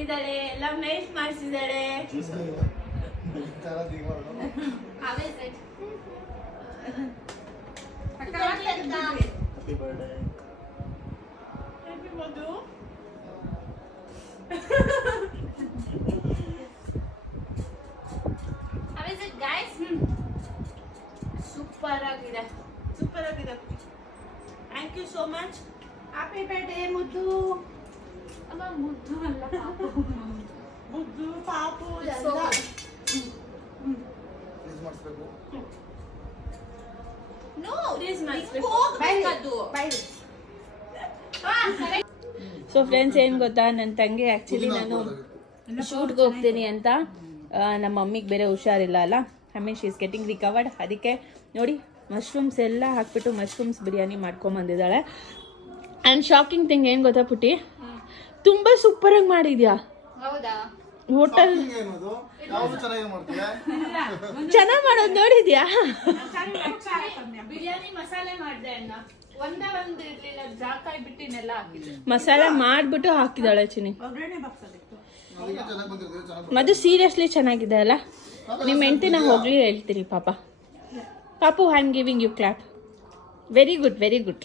ಬಂದಿದ್ದಾಳೆ, ಎಲ್ಲ ಮೆಲ್ಟ್ ಮಾಡಿಸಿದ್ದಾಳೆ. Happy birthday. Happy Madhu. How is it guys? Super ಆಗಿದೆ, ಸೂಪರ್ ಆಗಿದೆ. Thank you so much. Happy birthday ಮುದ್ದು. ಅಮ್ಮ ಮುದ್ದು ಅಲ್ಲ ಪಾಪು. ಮುದ್ದು ಪಾಪು ಎಲ್ಲ. ಪ್ಲೀಸ್ ಮಾಡಿಸ್ಬೇಕು. ನೋ ಪ್ಲೀಸ್ ಮಾಡಿಸ್ಬೇಕು. ಸೊ ಫ್ರೆಂಡ್ಸ್ ಏನು ಗೊತ್ತಾ, ನನ್ನ ತಂಗಿ ಆ್ಯಕ್ಚುಲಿ ನಾನು ಶೂಟ್ಗೆ ಹೋಗ್ತೀನಿ ಅಂತ ನಮ್ಮ ಮಮ್ಮಿಗೆ ಬೇರೆ ಹುಷಾರಿಲ್ಲ ಅಲ್ಲ, I mean she is getting recovered. ಅದಕ್ಕೆ ನೋಡಿ ಮಶ್ರೂಮ್ಸ್ ಎಲ್ಲ ಹಾಕ್ಬಿಟ್ಟು ಮಶ್ರೂಮ್ಸ್ ಬಿರಿಯಾನಿ ಮಾಡ್ಕೊಂಬಂದಿದ್ದಾಳೆ. ಆ್ಯಂಡ್ ಶಾಕಿಂಗ್ ಥಿಂಗ್ ಏನು ಗೊತ್ತಾ ಪುಟ್ಟಿ, ತುಂಬ ಸೂಪರಾಗಿ ಮಾಡಿದ್ಯಾ. ಹೌದಾ? ಹೋಟೆಲ್ ಚೆನ್ನಾಗಿ ಮಾಡೋದು ನೋಡಿದ್ಯಾ? ಬಿರಿಯಾನಿ ಮಸಾಲೆ ಮಾಡಿದೆ ಅಣ್ಣ, ಒಂದೇ ಒಂದು ಇರ್ಲಿಲ್ಲ, ಜಾಕಾಯಿ ಬಿಟ್ಟಿನೆಲ್ಲ ಹಾಕಿದೆ. ಮಸಾಲೆ ಮಾಡಿಬಿಟ್ಟು ಹಾಕಿದಾಳೆ ಚಿನಿ. ಮದು ಸೀರಿಯಸ್ಲಿ ಚೆನ್ನಾಗಿದೆ ಅಲ್ಲ. ನಿಮ್ಮ ಹೆಂಡ್ತಿನ ಹೋಗ್ಲಿ ಹೇಳ್ತೀನಿ ಪಾಪ. ಪಾಪು I am giving you clap. Very good, very good.